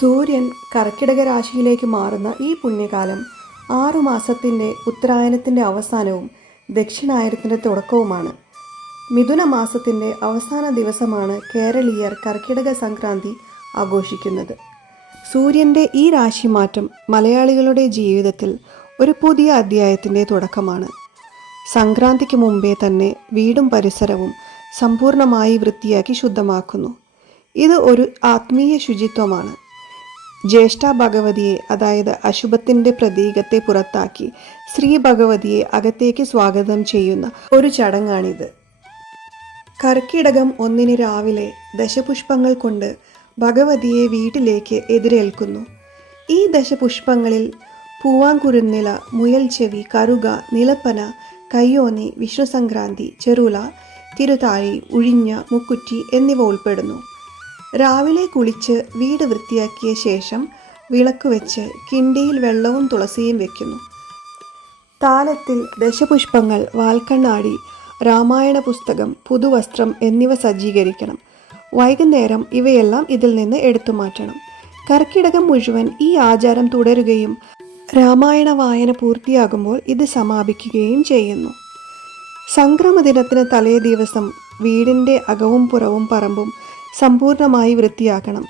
സൂര്യൻ കർക്കിടക രാശിയിലേക്ക് മാറുന്ന ഈ പുണ്യകാലം 6 മാസത്തിൻ്റെ ഉത്തരായനത്തിൻ്റെ അവസാനവും ദക്ഷിണായനത്തിൻ്റെ തുടക്കവുമാണ്. മിഥുന മാസത്തിൻ്റെ അവസാന ദിവസമാണ് കേരളീയർ കർക്കിടക സംക്രാന്തി ആഘോഷിക്കുന്നത്. സൂര്യൻ്റെ ഈ രാശിമാറ്റം മലയാളികളുടെ ജീവിതത്തിൽ ഒരു പുതിയ അധ്യായത്തിൻ്റെ തുടക്കമാണ്. സംക്രാന്തിക്ക് മുമ്പേ തന്നെ വീടും പരിസരവും സമ്പൂർണ്ണമായി വൃത്തിയാക്കി ശുദ്ധമാക്കുന്നു. ഇത് ഒരു ആത്മീയ ശുചിത്വമാണ്. ജ്യേഷ്ഠ ഭഗവതിയെ, അതായത് അശുഭത്തിൻ്റെ പ്രതീകത്തെ പുറത്താക്കി ശ്രീ ഭഗവതിയെ അകത്തേക്ക് സ്വാഗതം ചെയ്യുന്ന ഒരു ചടങ്ങാണിത്. കർക്കിടകം 1 രാവിലെ ദശപുഷ്പങ്ങൾ കൊണ്ട് ഭഗവതിയെ വീട്ടിലേക്ക് എതിരേൽക്കുന്നു. ഈ ദശപുഷ്പങ്ങളിൽ പൂവാങ്കുരുന്നില, മുയൽച്ചെവി, കറുക, നിലപ്പന, കയ്യോന്നി, വിഷ്ണു സംക്രാന്തി, ചെറുല, തിരുതാഴി, ഉഴിഞ്ഞ, മുക്കുറ്റി എന്നിവ ഉൾപ്പെടുന്നു. രാവിലെ കുളിച്ച് വീട് വൃത്തിയാക്കിയ ശേഷം വിളക്ക് വെച്ച് കിണ്ടിയിൽ വെള്ളവും തുളസിയും വെക്കുന്നു. താലത്തിൽ ദശപുഷ്പങ്ങൾ, വാൽക്കണ്ണാടി, രാമായണ പുസ്തകം, പുതുവസ്ത്രം എന്നിവ സജ്ജീകരിക്കണം. വൈകുന്നേരം ഇവയെല്ലാം ഇതിൽ നിന്ന് എടുത്തു മാറ്റണം. കർക്കിടകം മുഴുവൻ ഈ ആചാരം തുടരുകയും രാമായണ വായന പൂർത്തിയാകുമ്പോൾ ഇത് സമാപിക്കുകയും ചെയ്യുന്നു. സംക്രമദിനത്തിന് തലേ ദിവസം വീടിൻ്റെ അകവും പുറവും പറമ്പും സമ്പൂർണ്ണമായി വൃത്തിയാക്കണം.